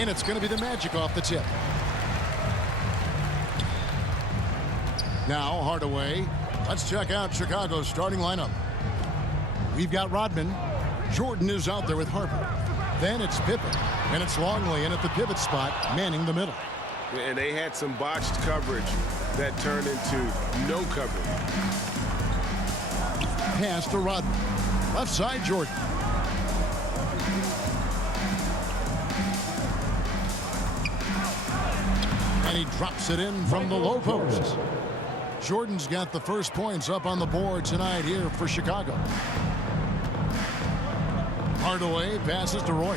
And it's going to be the Magic off the tip. Now Hardaway. Let's check out Chicago's starting lineup. We've got Rodman. Jordan is out there with Harper. Then it's Pippen. And it's Longley in at the pivot spot, manning the middle. And they had some botched coverage that turned into no coverage. Pass to Rodman. Left side, Jordan. And he drops it in from the low post. Jordan's got the first points up on the board tonight here for Chicago. Hardaway passes to Roy.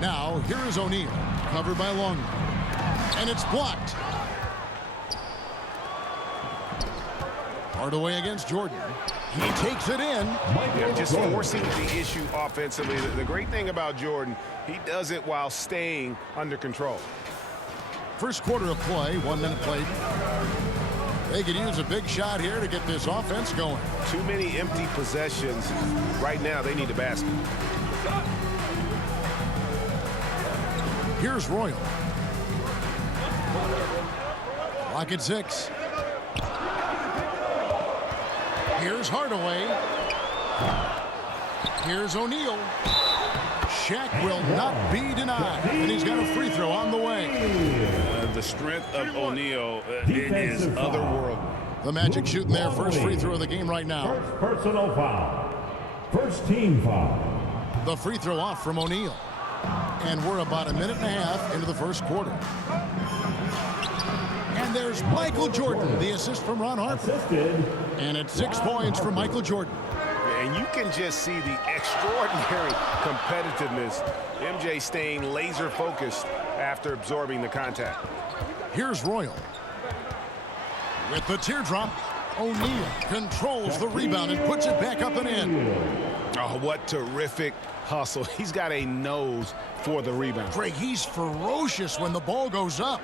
Now, here is O'Neal, covered by Longley. And it's blocked. Hardaway against Jordan. He takes it in. Yeah, just forcing the issue offensively. The great thing about Jordan, he does it while staying under control. First quarter of play, 1 minute played. They could use a big shot here to get this offense going. Too many empty possessions. Right now, they need a basket. Here's Royal. Clock at 6. Here's Hardaway. Here's O'Neal. Shaq will not be denied. And he's got a free throw on the way. The strength of O'Neal is otherworldly. The Magic shooting their first free throw of the game right now. First personal foul. First team foul. The free throw off from O'Neal. And we're about a minute and a half into the first quarter. And there's Michael Jordan, the assist from Ron Harper. And it's 6 points for Michael Jordan. And you can just see the extraordinary competitiveness. MJ staying laser focused after absorbing the contact. Here's Royal. With the teardrop, O'Neal controls the rebound and puts it back up and in. Oh, what terrific hustle. He's got a nose for the rebound. Craig, he's ferocious when the ball goes up.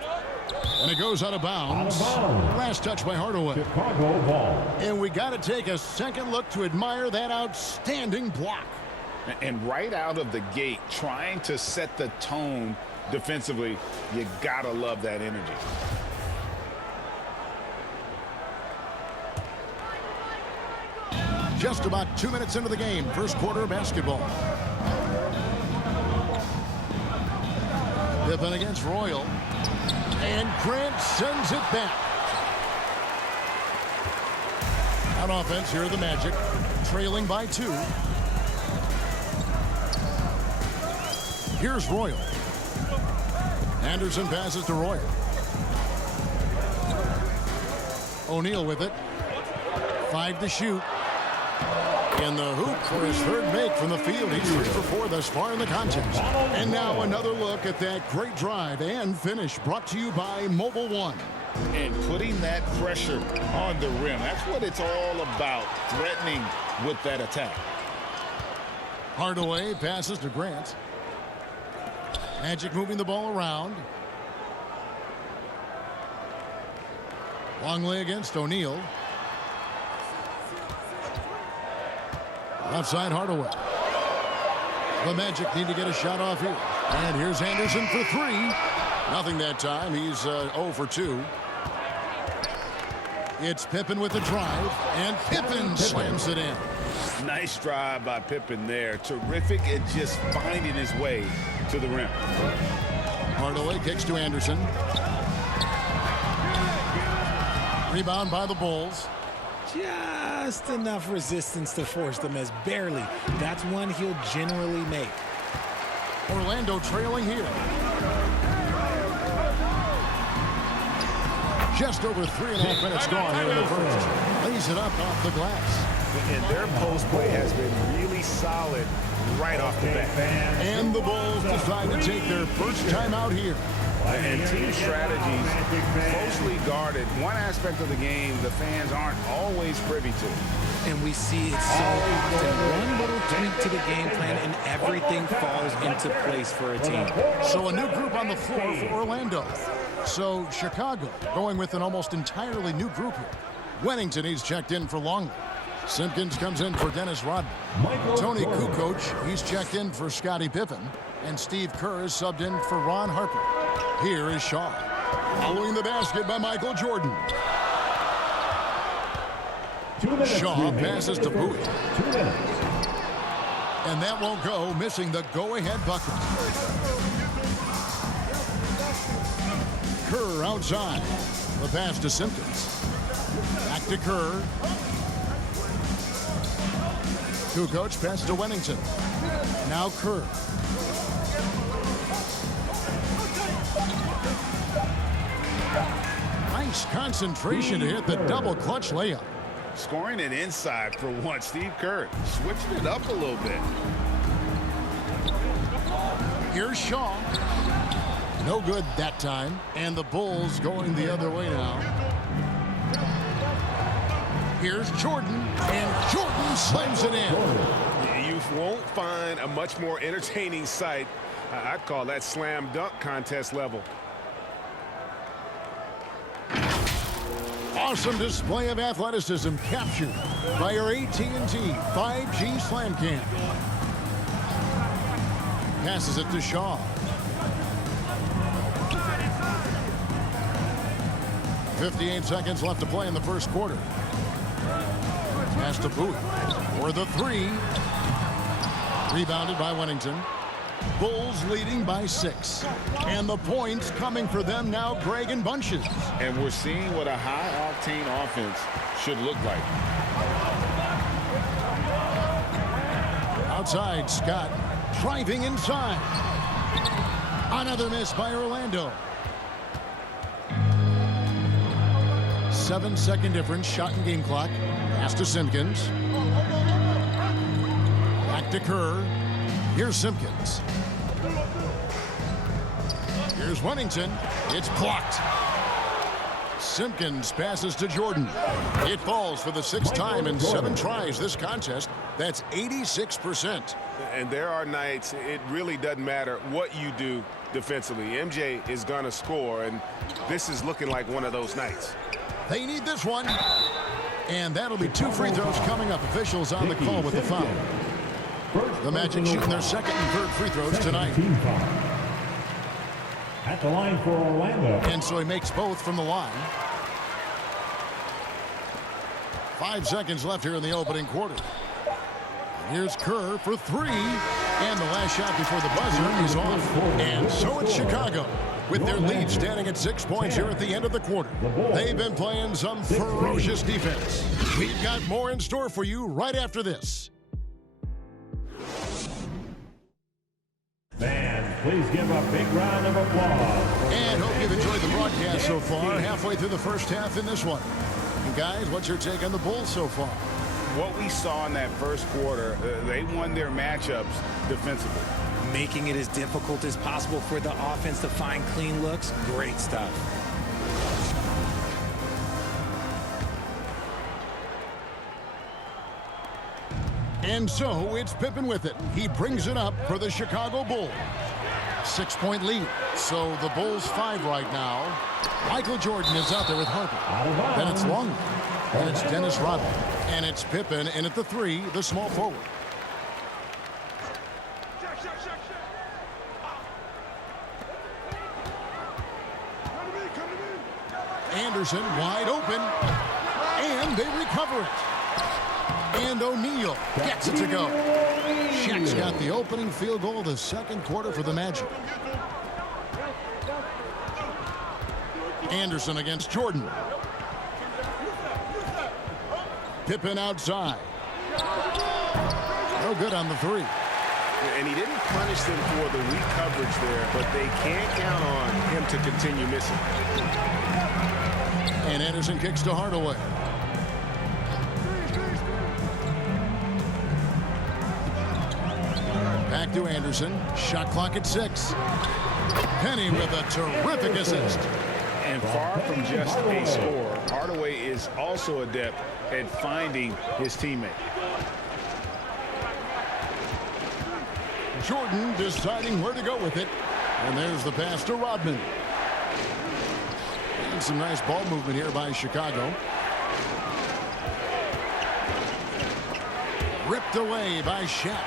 And it goes out of bounds. Last touch by Hardaway. Chicago ball. And we got to take a second look to admire that outstanding block. And right out of the gate, trying to set the tone defensively, you got to love that energy. Just about 2 minutes into the game, first quarter of basketball. Pippen against Royal. And Grant sends it back. On offense, here are the Magic, trailing by 2. Here's Royal. Anderson passes to Royal. O'Neal with it. 5 to shoot. In the hoop for his third make from the field. He's 3 for 4 thus far in the contest. And now another look at that great drive and finish brought to you by Mobile One. And putting that pressure on the rim. That's what it's all about, threatening with that attack. Hardaway passes to Grant. Magic moving the ball around. Longley against O'Neal. Outside Hardaway. The Magic need to get a shot off here. And here's Anderson for 3. Nothing that time. He's 0 for 2. It's Pippen with the drive. And Pippen slams it in. Nice drive by Pippen there. Terrific at just finding his way to the rim. Hardaway kicks to Anderson. Rebound by the Bulls. Just enough resistance to force the miss. Barely. That's one he'll generally make. Orlando trailing here. Just over 3.5 minutes gone here in the first. Lays it up off the glass. And their post play has been really solid right off the bat. And the Bulls decide to take their first time out here. And team strategies closely guarded. One aspect of the game the fans aren't always privy to. And we see it so often. One little tweak to the game plan and everything falls into place for a team. So a new group on the floor for Orlando. So Chicago going with an almost entirely new group here. Wennington, he's checked in for Longley. Simpkins comes in for Dennis Rodman. Tony Kukoc, he's checked in for Scottie Pippen. And Steve Kerr is subbed in for Ron Harper. Here is Shaw. Following the basket by Michael Jordan. 2 minutes Shaw remaining passes in to the Bowie. first. 2 minutes. And that won't go, missing the go-ahead bucket. Kerr outside. The pass to Simpkins. Back to Kerr. Kukoc pass to Wennington. Now Kerr. Nice concentration to hit the double clutch layup. Scoring it inside for once. Steve Kerr switching it up a little bit. Here's Shaw. No good that time. And the Bulls going the other way now. Here's Jordan. And Jordan slams it in. You won't find a much more entertaining sight. I'd call that slam dunk contest level. Awesome display of athleticism captured by our AT&T 5G Slam Cam. Passes it to Shaw. 58 seconds left to play in the first quarter. Pass to Bowie for the three. Rebounded by Wennington. Bulls leading by 6. And the points coming for them now, Greg and Bunches. And we're seeing what a high-octane offense should look like. Outside, Scott driving inside. Another miss by Orlando. 7-second difference, shot and game clock. Pass to Simpkins. Back to Kerr. Here's Simpkins. Here's Wennington. It's blocked. Simpkins passes to Jordan. It falls for the 6th time in 7 tries this contest. That's 86%. And there are nights it really doesn't matter what you do defensively. MJ is going to score, and this is looking like one of those nights. They need this one. And that'll be 2 free throws coming up. Officials on the call with the foul. The Magic shooting their 2nd and 3rd free throws tonight. Team foul. At the line for Orlando. And so he makes both from the line. 5 seconds left here in the opening quarter. Here's Kerr for 3. And the last shot before the buzzer is off. And so it's Chicago with their lead standing at 6 points here at the end of the quarter. They've been playing some ferocious defense. We've got more in store for you right after this. Fans, please give a big round of applause. And hope you've enjoyed the broadcast so far. Halfway through the first half in this one. And guys, what's your take on the Bulls so far? What we saw in that first quarter, they won their matchups defensively. Making it as difficult as possible for the offense to find clean looks. Great stuff. And so it's Pippen with it. He brings it up for the Chicago Bulls. 6-point lead. So the Bulls 5 right now. Michael Jordan is out there with Harper. Then it's Longley. Then it's Dennis Rodman. And it's Pippen in at the 3, the small forward. Anderson wide open. And they recover it. And O'Neal gets it to go. Shaq's got the opening field goal of the second quarter for the Magic. Anderson against Jordan. Pippen outside. No good on the 3. And he didn't punish them for the weak coverage there, but they can't count on him to continue missing. And Anderson kicks to Hardaway. Back to Anderson. Shot clock at 6. Penny with a terrific assist. And far from just a scorer, Hardaway is also adept at finding his teammate. Jordan deciding where to go with it. And there's the pass to Rodman. And some nice ball movement here by Chicago. Ripped away by Shaq.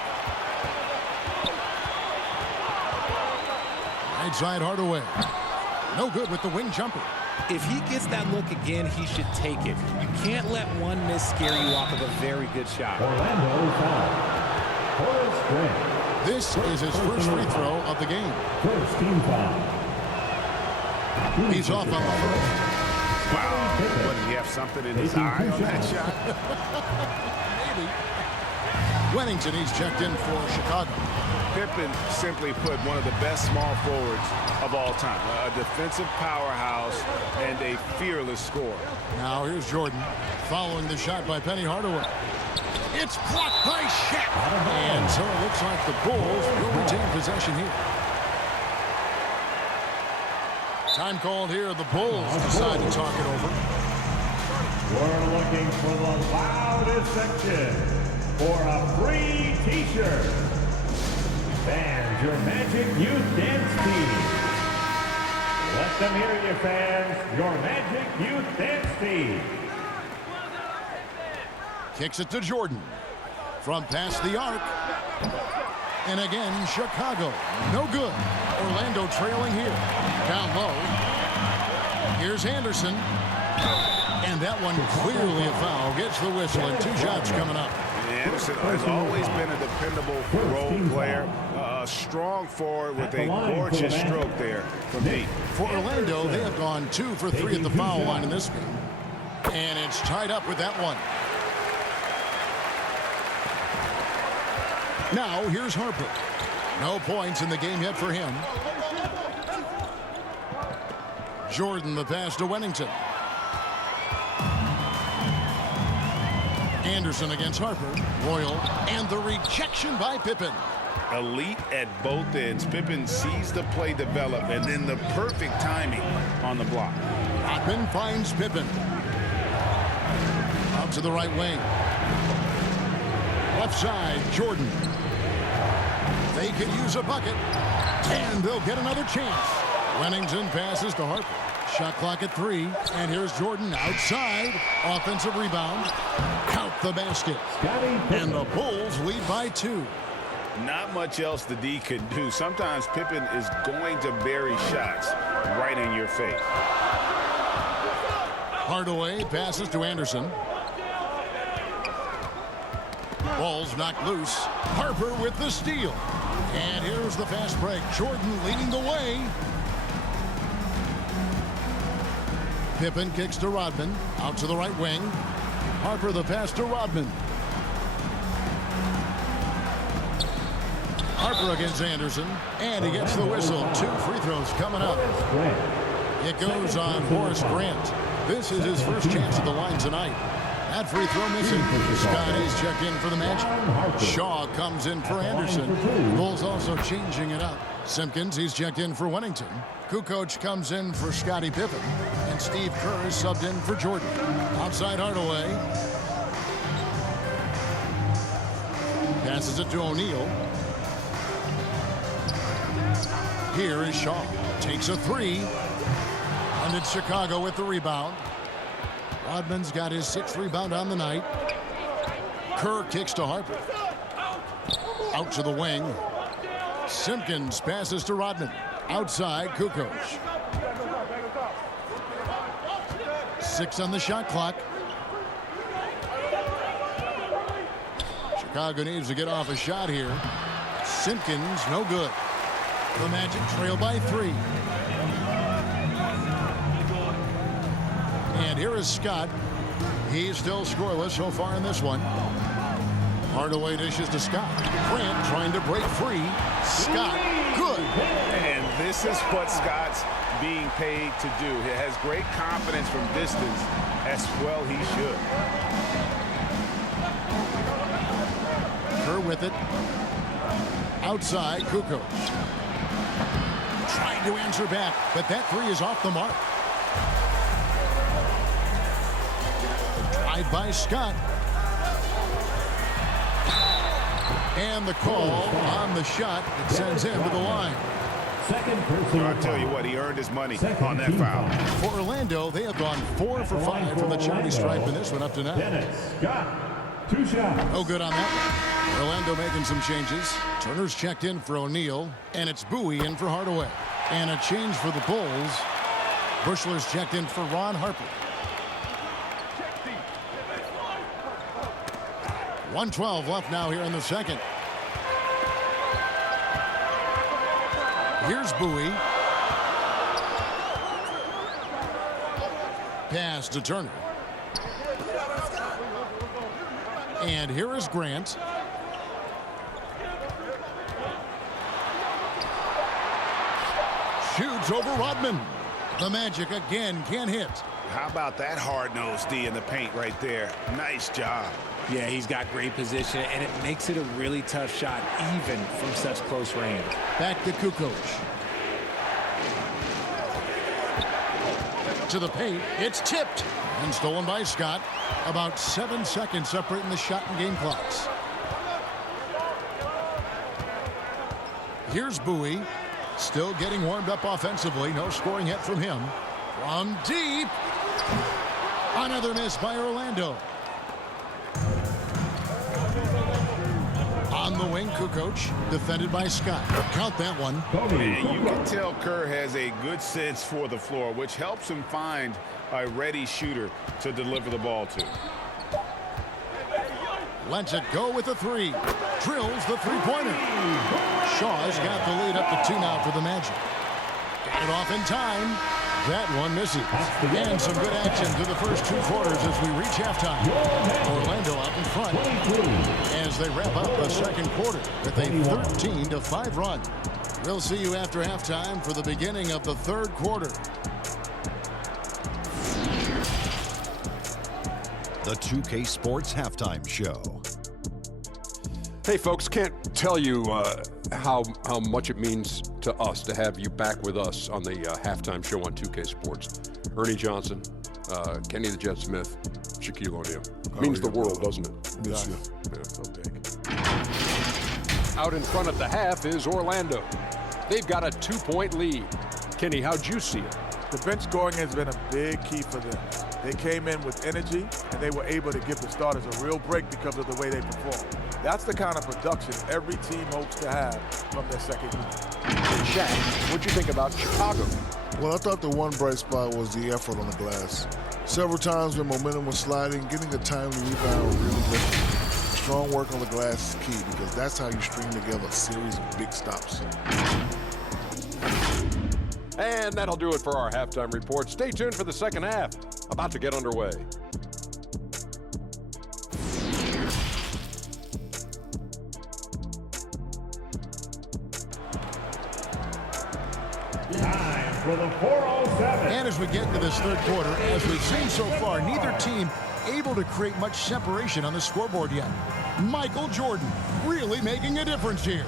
Right side Hardaway. No good with the wing jumper. If he gets that look again, he should take it. You can't let one miss scare you off of a very good shot. Orlando foul. Horace Grant. This is his first free throw of the game. First team foul. He's off on the first. Wow. What, did he have something in his eye on that shot? Maybe. Wennington, he's checked in for Chicago. Pippen simply put one of the best small forwards of all time. A defensive powerhouse and a fearless scorer. Now here's Jordan following the shot by Penny Hardaway. It's blocked by Shaq. And so it looks like the Bulls will retain possession here. Time called here. The Bulls decide to talk it over. We're looking for the loudest section for a free t-shirt. Fans, your Magic Youth Dance Team. Let them hear you, fans. Your Magic Youth Dance Team. Kicks it to Jordan. From past the arc. And again, Chicago. No good. Orlando trailing here. Down low. Here's Anderson. And that one clearly a foul. Gets the whistle and 2 shots coming up. Anderson has always been a dependable role player. A strong forward with a gorgeous stroke there from deep. For Orlando, they have gone 2 for 3 at the foul line in this game. And it's tied up with that one. Now, here's Harper. No points in the game yet for him. Jordan, the pass to Wennington. Anderson against Harper. Royal, and the rejection by Pippen. Elite at both ends. Pippen sees the play develop, and then the perfect timing on the block. Rodman finds Pippen. Out to the right wing. Left side, Jordan. They could use a bucket, and they'll get another chance. Wennington passes to Harper. Shot clock at 3, and here's Jordan outside. Offensive rebound. Count the basket. And the Bulls lead by 2. Not much else the D can do. Sometimes Pippen is going to bury shots right in your face. Hardaway passes to Anderson. Ball's knocked loose. Harper with the steal. And here's the fast break. Jordan leading the way. Pippen kicks to Rodman. Out to the right wing. Harper the pass to Rodman. Harper against Anderson. And he gets the whistle. 2 free throws coming up. It goes on Horace Grant. This is his first chance at the line tonight. That free throw missing. Scotty's checked in for the Magic. Shaw comes in for Anderson. Bulls also changing it up. Simpkins, he's checked in for Wennington. Kukoc comes in for Scottie Pippen. And Steve Kerr is subbed in for Jordan. Outside Hardaway. Passes it to O'Neal. Here is Shaw. Takes a 3. And it's Chicago with the rebound. Rodman's got his 6th rebound on the night. Kerr kicks to Harper. Out to the wing. Simpkins passes to Rodman. Outside, Kukoc. 6 on the shot clock. Chicago needs to get off a shot here. Simpkins, no good. The Magic trail by 3. And here is Scott. He's still scoreless so far in this one. Hardaway dishes to Scott. Grant trying to break free. Scott, good. And this is what Scott's being paid to do. He has great confidence from distance, as well he should. Kerr with it. Outside, Kukoc. Trying to answer back, but that 3 is off the mark. Drive by Scott. And the call on the shot that sends him to the line. Second personal I'll tell you what, he earned his money on that foul. For Orlando, they have gone 4 for 5 from the charity stripe in this one up to now. Dennis Scott. 2 shots. No good on that one. Orlando making some changes. Turner's checked in for O'Neal, and it's Bowie in for Hardaway. And a change for the Bulls. Bushler's checked in for Ron Harper. 1:12 left now here in the second. Here's Bowie. Pass to Turner. And here is Grant. Shoots over Rodman. The Magic again can't hit. How about that hard-nosed D in the paint right there? Nice job. Yeah, he's got great position, and it makes it a really tough shot, even from such close range. Back to Kukoc. To the paint. It's tipped. And stolen by Scott. About 7 seconds separating the shot and game clocks. Here's Bowie. Still getting warmed up offensively. No scoring yet from him. From deep. Another miss by Orlando. On the wing, Kukoc. Defended by Scott. Count that one. And you can tell Kerr has a good sense for the floor, which helps him find a ready shooter to deliver the ball to. Lets it go with the three. Drills the three-pointer. Shaw's got the lead up to 2 now for the Magic. Got it off in time. That one misses. And some good action through the first 2 quarters as we reach halftime. Orlando out in front as they wrap up the second quarter with a 13-5 run. We'll see you after halftime for the beginning of the third quarter. The 2K Sports Halftime Show. Hey, folks, can't tell you how much it means to us to have you back with us on the halftime show on 2K Sports. Ernie Johnson, Kenny the Jet Smith, Shaquille O'Neal. Means the world, doesn't it? Yes, Yeah. Out in front at the half is Orlando. They've got a 2-point lead. Kenny, how'd you see it? The bench scoring has been a big key for them. They came in with energy, and they were able to give the starters a real break because of the way they performed. That's the kind of production every team hopes to have from their second unit. Shaq, what'd you think about Chicago? Well, I thought the one bright spot was the effort on the glass. Several times when momentum was sliding, getting a timely rebound really lifted. Strong work on the glass is key because that's how you string together a series of big stops. And that'll do it for our halftime report. Stay tuned for the second half. About to get underway. Time for the 407. And as we get into this third quarter, as we've seen so far, neither team able to create much separation on the scoreboard yet. Michael Jordan really making a difference here.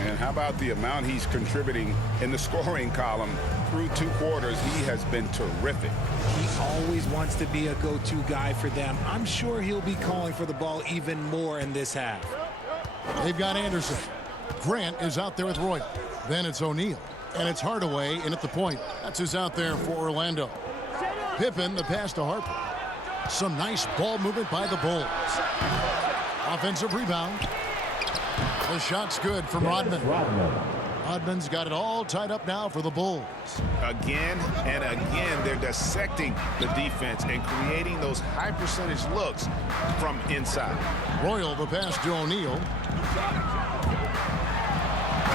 And how about the amount he's contributing in the scoring column through 2 quarters? He has been terrific. He always wants to be a go-to guy for them. I'm sure he'll be calling for the ball even more in this half. They've got Anderson. Grant is out there with Roy. Then it's O'Neal. And it's Hardaway in at the point. That's who's out there for Orlando. Pippen, the pass to Harper. Some nice ball movement by the Bulls. Offensive rebound. The shot's good from Rodman. Rodman's got it all tied up now for the Bulls. Again and again, they're dissecting the defense and creating those high percentage looks from inside. Royal, the pass to O'Neal.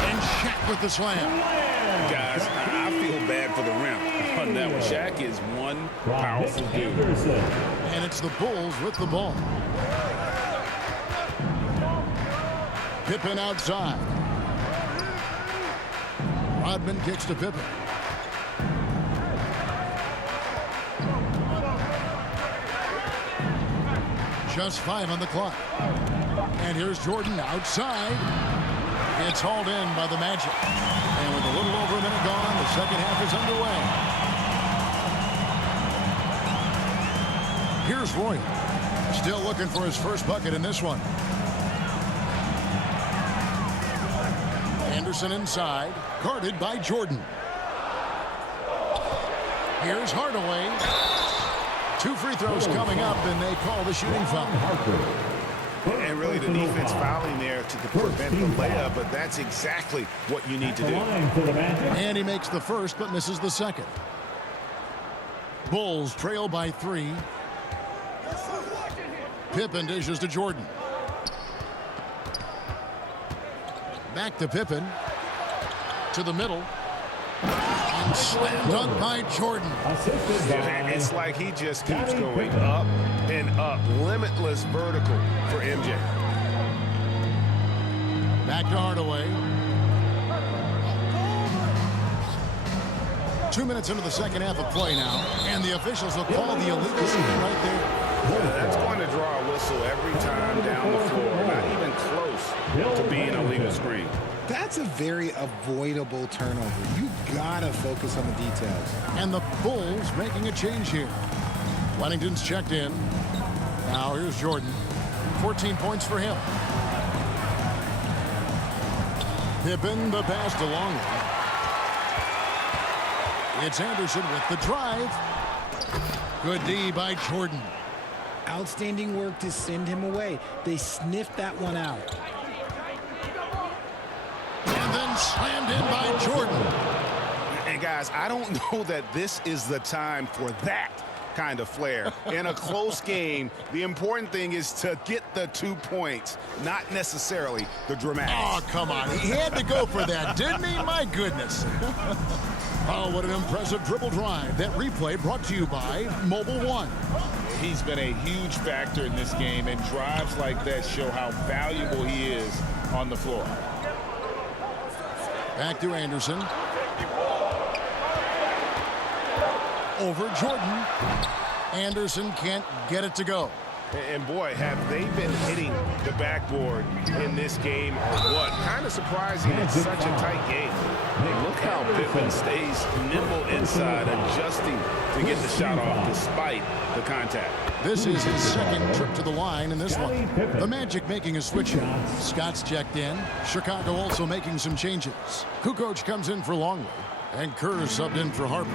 And Shaq with the slam. Guys, I feel bad for the rim on that one. Shaq is one powerful dude. And it's the Bulls with the ball. Pippen outside. Rodman kicks to Pippen. Just 5 on the clock. And here's Jordan outside. It's hauled in by the Magic. And with a little over a minute gone, the second half is underway. Here's Roy. Still looking for his first bucket in this one. Anderson inside, guarded by Jordan. Here's Hardaway. 2 free throws coming up, and they call the shooting foul. And really the defense fouling there to prevent the layup, but that's exactly what you need to do. And he makes the first, but misses the second. Bulls trail by 3. Pippen dishes to Jordan. Back to Pippen. To the middle. And slam dunk by Jordan. It's like he just keeps going up and up. Limitless vertical for MJ. Back to Hardaway. 2 minutes into the second half of play now, and the officials will call the illegal screen right there. That's going to draw a whistle every time down the floor. Not even close to being a legal screen. That's a very avoidable turnover. You gotta focus on the details. And the Bulls making a change here. Wennington's checked in. Now here's Jordan. 14 points for him. Pippen the pass to Longley. It's Anderson with the drive. Good D by Jordan. Outstanding work to send him away. They sniffed that one out. And then slammed in by Jordan. And guys, I don't know that this is the time for that kind of flair. In a close game, the important thing is to get the 2 points, not necessarily the dramatics. Oh, come on. He had to go for that, didn't he? My goodness. Oh, what an impressive dribble drive. That replay brought to you by Mobile One. He's been a huge factor in this game, and drives like that show how valuable he is on the floor. Back to Anderson. Over Jordan. Anderson can't get it to go. And boy, have they been hitting the backboard in this game or what? Kind of surprising it's such a tight game. Hey, look how Pippen stays nimble inside, adjusting to get the shot off despite the contact. This is his second trip to the line in this one. The Magic making a switch here. Scott's checked in. Chicago also making some changes. Kukoc comes in for Longley. And Kerr subbed in for Harper.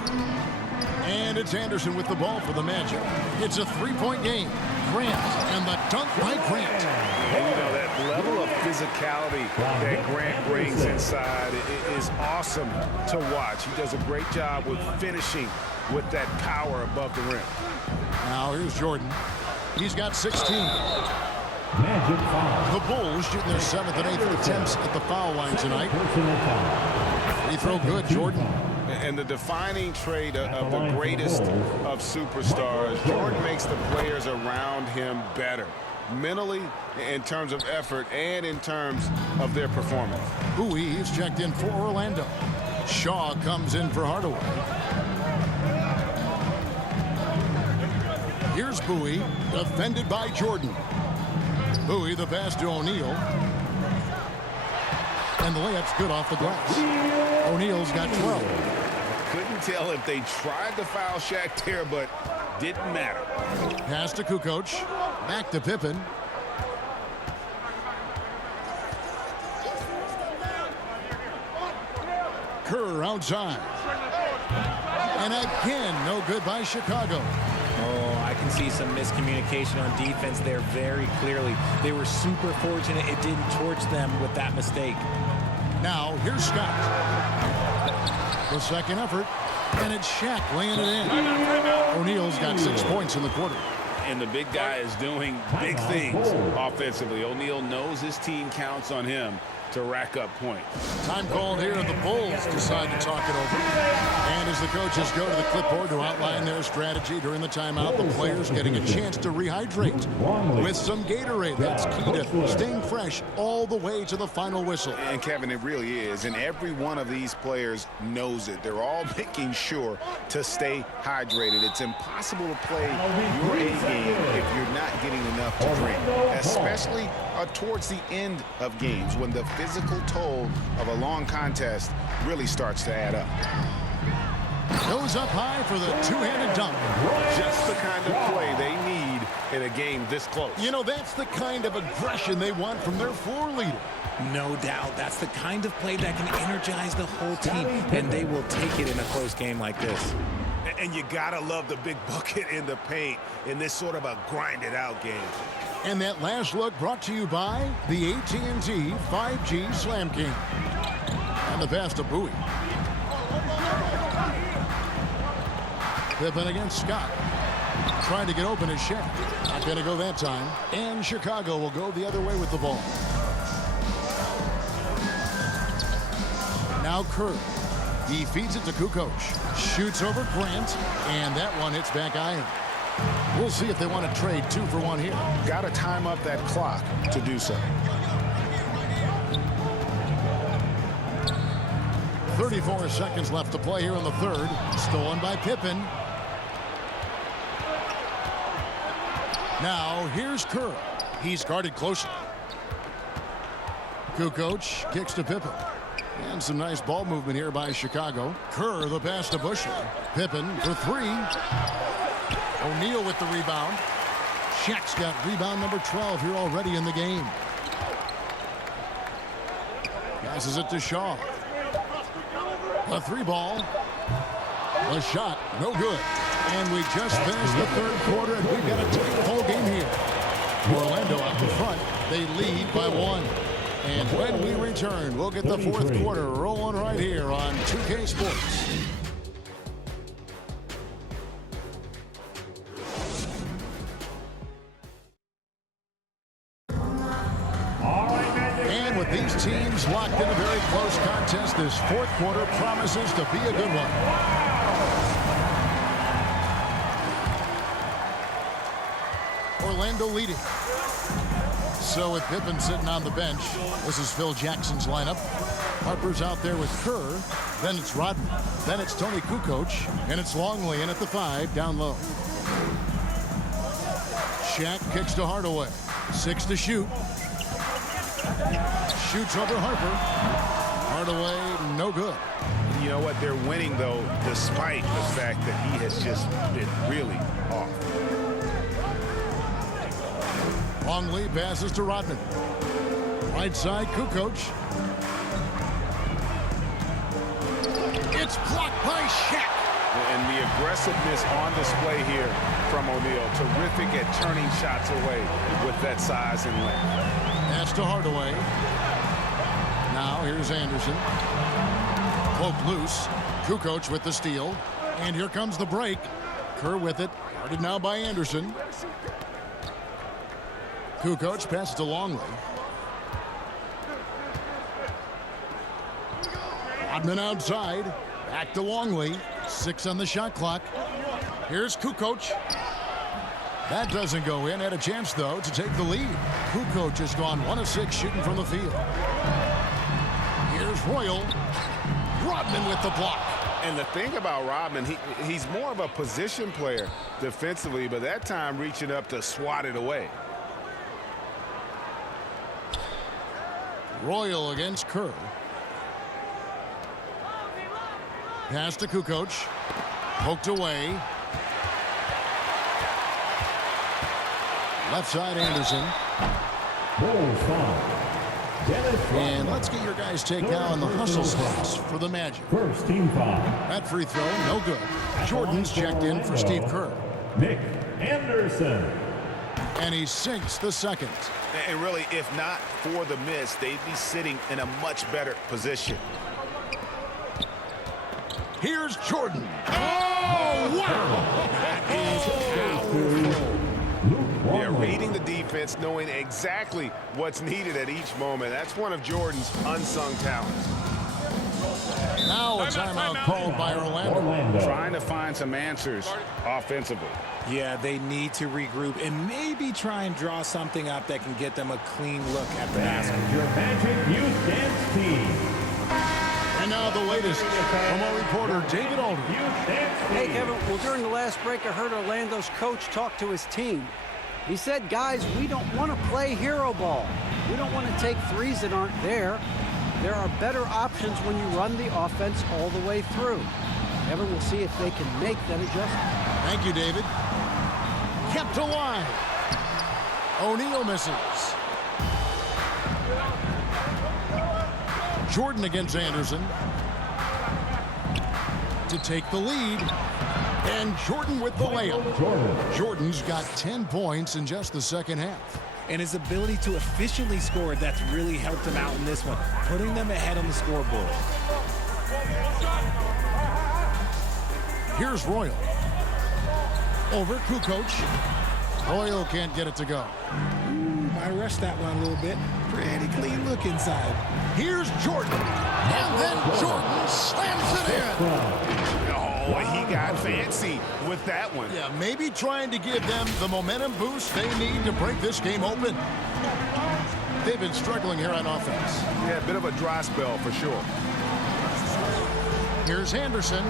And it's Anderson with the ball for the Magic. It's a three-point game. Grant and the dunk by Grant. And you know, that level of physicality that Grant brings inside is awesome to watch. He does a great job with finishing with that power above the rim. Now here's Jordan. He's got 16. Magic foul. The Bulls shooting their 7th and 8th attempts at the foul line tonight. Free throw good, Jordan. And the defining trait of the greatest of superstars, Jordan makes the players around him better, mentally, in terms of effort, and in terms of their performance. Bowie is checked in for Orlando. Shaw comes in for Hardaway. Here's Bowie, defended by Jordan. Bowie the pass to O'Neal. And the layup's good off the glass. O'Neal's got 12. Couldn't tell if they tried to foul Shaq there, but didn't matter. Pass to Kukoc. Back to Pippen. Kerr outside. And again, no good by Chicago. Oh, I can see some miscommunication on defense there very clearly. They were super fortunate it didn't torch them with that mistake. Now, here's Scott. The second effort, and it's Shaq laying it in. O'Neal's got 6 points in the quarter. And the big guy is doing big things offensively. O'Neal knows his team counts on him to rack up points. Time called here, the Bulls decide to talk it over. And as the coaches go to the clipboard to outline their strategy during the timeout, the players getting a chance to rehydrate with some Gatorade. That's key to staying fresh all the way to the final whistle. And Kevin, it really is. And every one of these players knows it. They're all making sure to stay hydrated. It's impossible to play your A game if you're not getting enough to drink, especially towards the end of games when the physical toll of a long contest really starts to add up. Goes up high for the two-handed dunk. Just the kind of play they need in a game this close. You know, that's the kind of aggression they want from their floor leader. No doubt. That's the kind of play that can energize the whole team, and they will take it in a close game like this. And you gotta love the big bucket in the paint in this sort of a grinded-out game. And that last look brought to you by the AT&T 5G Slam King. And the pass to Bowie. Pippen against Scott. Trying to get open is Shaq. Not going to go that time. And Chicago will go the other way with the ball. Now Kerr. He feeds it to Kukoc. Shoots over Grant. And that one hits back iron. We'll see if they want to trade 2 for 1 here. Got to time up that clock to do so. 34 seconds left to play here in the third. Stolen by Pippen. Now here's Kerr. He's guarded closely. Kukoc kicks to Pippen. And some nice ball movement here by Chicago. Kerr the pass to Busher. Pippen for 3. O'Neal with the rebound. Shaq's got rebound number 12 here already in the game. Passes it to Shaw. A 3 ball. The shot, no good. And we just finished the third quarter, and we've got a tight ball game here. Orlando out in front. They lead by 1. And when we return, we'll get the fourth quarter rolling right here on 2K Sports. And with these teams locked in a very close contest, this fourth quarter promises to be a good one. Orlando leading. So with Pippen sitting on the bench, this is Phil Jackson's lineup. Harper's out there with Kerr. Then it's Rodman. Then it's Tony Kukoc. And it's Longley in at the 5 down low. Shaq kicks to Hardaway. 6 to shoot. Shoots over Harper. Hardaway, no good. You know what? They're winning, though, despite the fact that he has just been really off. Longley passes to Rodman. Right side, Kukoc. It's blocked by Shaq. And the aggressiveness on display here from O'Neal. Terrific at turning shots away with that size and length. Pass to Hardaway. Now here's Anderson. Cloak loose. Kukoc with the steal. And here comes the break. Kerr with it. Guarded now by Anderson. Kukoc passes to Longley. Rodman outside. Back to Longley. 6 on the shot clock. Here's Kukoc. That doesn't go in. Had a chance, though, to take the lead. Kukoc has gone 1 of 6 shooting from the field. Here's Royal. Rodman with the block. And the thing about Rodman, he's more of a position player defensively, but that time reaching up to swat it away. Royal against Kerr. Pass to Kukoc. Poked away. Left side, Anderson. And let's get your guys' take now on the hustle stats for the Magic. First team foul. That free throw, no good. Jordan's checked in for Steve Kerr. Nick Anderson. And he sinks the second. And really, if not for the miss, they'd be sitting in a much better position. Here's Jordan. Oh, wow! That is powerful. Yeah, reading the defense, knowing exactly what's needed at each moment. That's one of Jordan's unsung talents. Now a timeout called by Orlando. Trying to find some answers offensively. Yeah, they need to regroup and maybe try and draw something up that can get them a clean look at the basket. Your Magic Youth Dance Team. And now the latest from our reporter, David Aldridge. Hey, Kevin, well, during the last break, I heard Orlando's coach talk to his team. He said, guys, we don't want to play hero ball. We don't want to take threes that aren't there. There are better options when you run the offense all the way through. Kevin, we'll see if they can make that adjustment. Thank you, David. Kept alive. O'Neal misses. Jordan against Anderson to take the lead. And Jordan with the layup. Jordan's got 10 points in just the second half. and his ability to efficiently score, that's really helped him out in this one, putting them ahead on the scoreboard. Here's Royal. Over Kukoc. Royal can't get it to go. I rushed that one a little bit. Pretty clean look inside. Here's Jordan. And then Jordan slams it in. Oh, he got fancy with that one. Yeah, maybe trying to give them the momentum boost they need to break this game open. They've been struggling here on offense. Yeah, a bit of a dry spell for sure. Here's Anderson.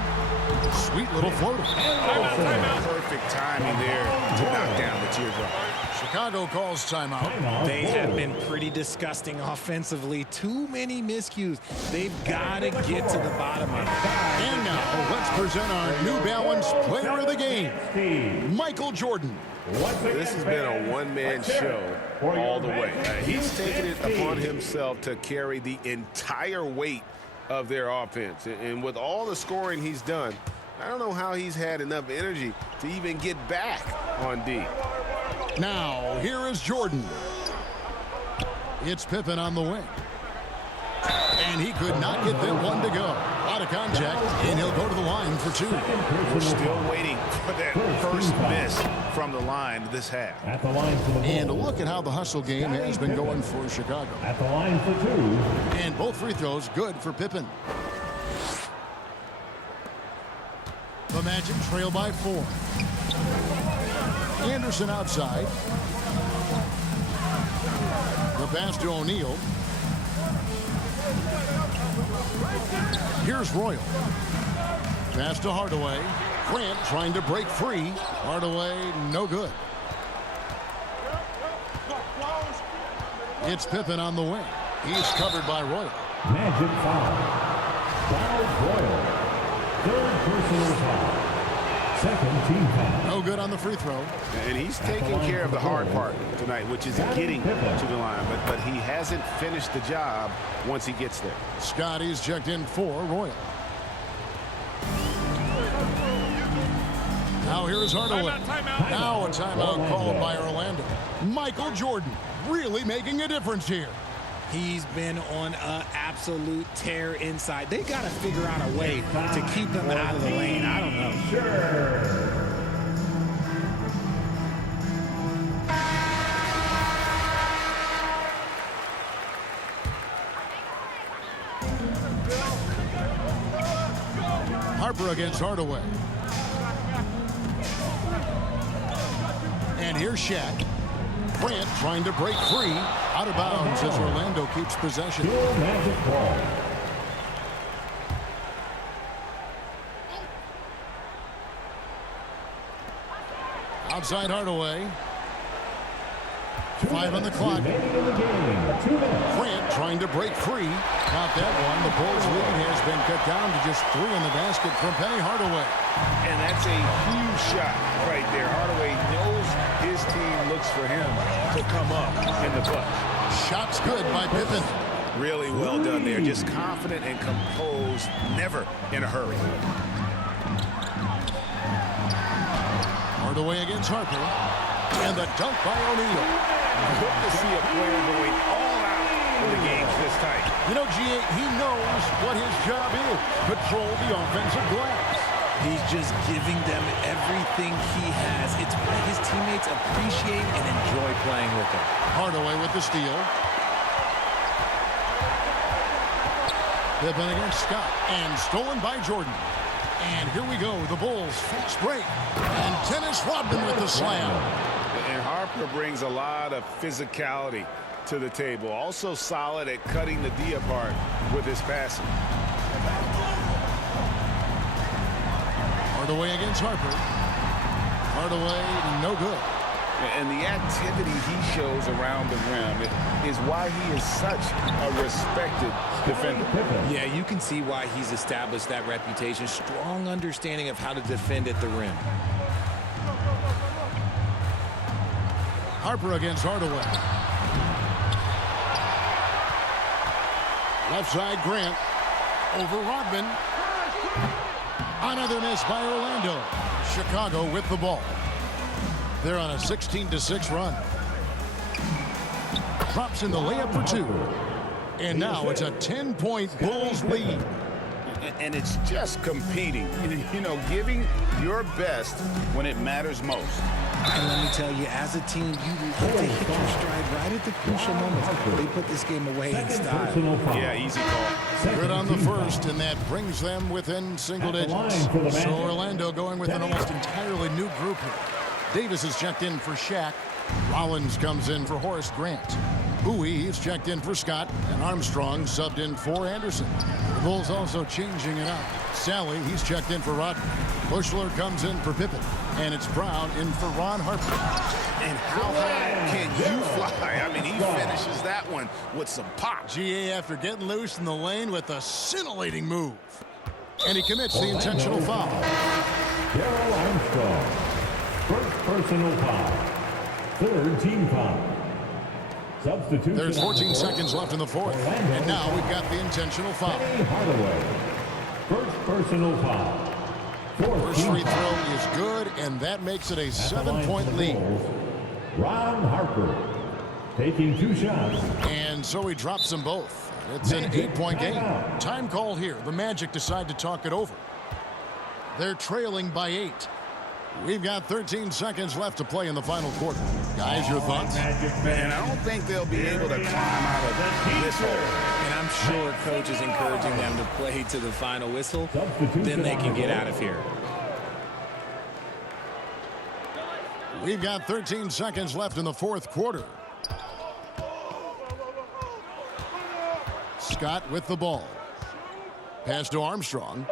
Sweet little floater. Perfect timing there to knock down the teardrop. Chicago calls timeout. They have been pretty disgusting offensively. Too many miscues. They've got to get to the bottom of it. And now, let's present our New Balance Player of the Game, Michael Jordan. This has been a one-man show all the way. He's taken it upon himself to carry the entire weight of their offense. And with all the scoring he's done, I don't know how he's had enough energy to even get back on D. Now, here is Jordan. It's Pippen on the wing. And he could not get that one to go. Out of contact, and he'll go to the line for two. We're still waiting for that first miss from the line this half. At the line for the And look at how the hustle game has been going for Chicago. At the line for two. And both free throws good for Pippen. The Magic trail by 4. Anderson outside. The pass to O'Neal. Here's Royal. Pass to Hardaway. Grant trying to break free. Hardaway, no good. It's Pippen on the wing. He's covered by Royal. Magic foul. Donald Royal. Third personal foul. Second team foul. No good on the free throw. And he's taking care of the hard part tonight, which is getting to the line. But he hasn't finished the job once he gets there. Scotty's checked in for Royal. Now here's Hardaway. Now a timeout called by Orlando. Michael Jordan really making a difference here. He's been on an absolute tear inside. They got to figure out a way to keep him out of the lane. I don't know. Sure. Harper against Hardaway. And here's Shaq. Grant trying to break free. Out of bounds as Orlando keeps possession. Magic ball. Outside Hardaway. 5 on the clock. Grant trying to break free. Not that one. The Bulls' lead has been cut down to just 3 in the basket from Penny Hardaway. And that's a huge shot right there. Hardaway knows his team looks for him to come up in the clutch. Shot's good by Pippen. Really well done there. Just confident and composed, never in a hurry. Hardaway against Harper. And the dunk by O'Neal. Good to see a player going all out when the game's this tight. You know, G.A., he knows what his job is. Control the offensive glass. He's just giving them everything he has. It's what his teammates appreciate and enjoy playing with him. Hardaway with the steal. Pippen against Scott. And stolen by Jordan. And here we go. The Bulls fast break. And Dennis Rodman with the slam. And Harper brings a lot of physicality to the table. Also solid at cutting the D apart with his passing. Hardaway against Harper. Hardaway, no good. And the activity he shows around the rim is why he is such a respected defender. Yeah, you can see why he's established that reputation. Strong understanding of how to defend at the rim. Harper against Hardaway. Left side, Grant. Over Rodman. Another miss by Orlando. Chicago with the ball. They're on a 16-6 run. drops in the layup for 2. And now it's a 10-point Bulls lead. And it's just competing, you know, giving your best when it matters most. And let me tell you, as a team, you have to hit your stride right at the crucial moments. They put this game away in style. Yeah, easy call. Good on the first, and that brings them within single digits. So Orlando going with an almost entirely new group here. Davis is checked in for Shaq. Rollins comes in for Horace Grant. Bowie is checked in for Scott, and Armstrong subbed in for Anderson. The Bulls also changing it up. Sally, he's checked in for Rodman. Bushler comes in for Pippen, and it's Brown in for Ron Harper. And how high can you fly? I mean, he finishes that one with some pop. GA after getting loose in the lane with a scintillating move. And he commits the intentional foul. Darrell Armstrong. First personal foul. Third team foul. Substitution. There's 14 seconds left in the fourth. And now we've got the intentional foul. Hardaway. First personal foul. First free throw is good, and that makes it a 7-point lead. Ron Harper taking 2 shots. And so he drops them both. It's an 8-point game. Time call here. The Magic decide to talk it over. They're trailing by 8. We've got 13 seconds left to play in the final quarter. Guys, your thoughts? Man, I don't think they'll be able to climb out of this hole. And I'm sure coach is encouraging them to play to the final whistle. Then they can get out of here. We've got 13 seconds left in the fourth quarter. Scott with the ball. Pass to Armstrong.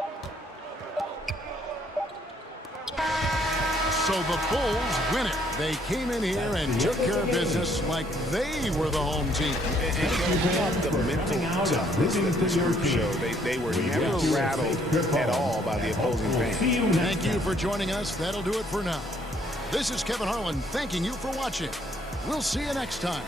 So the Bulls win it. They came in here and took care of business like they were the home team. And the mental toughness that this group showed. They were never rattled at all by the opposing fans. Thank you for joining us. That'll do it for now. This is Kevin Harlan thanking you for watching. We'll see you next time.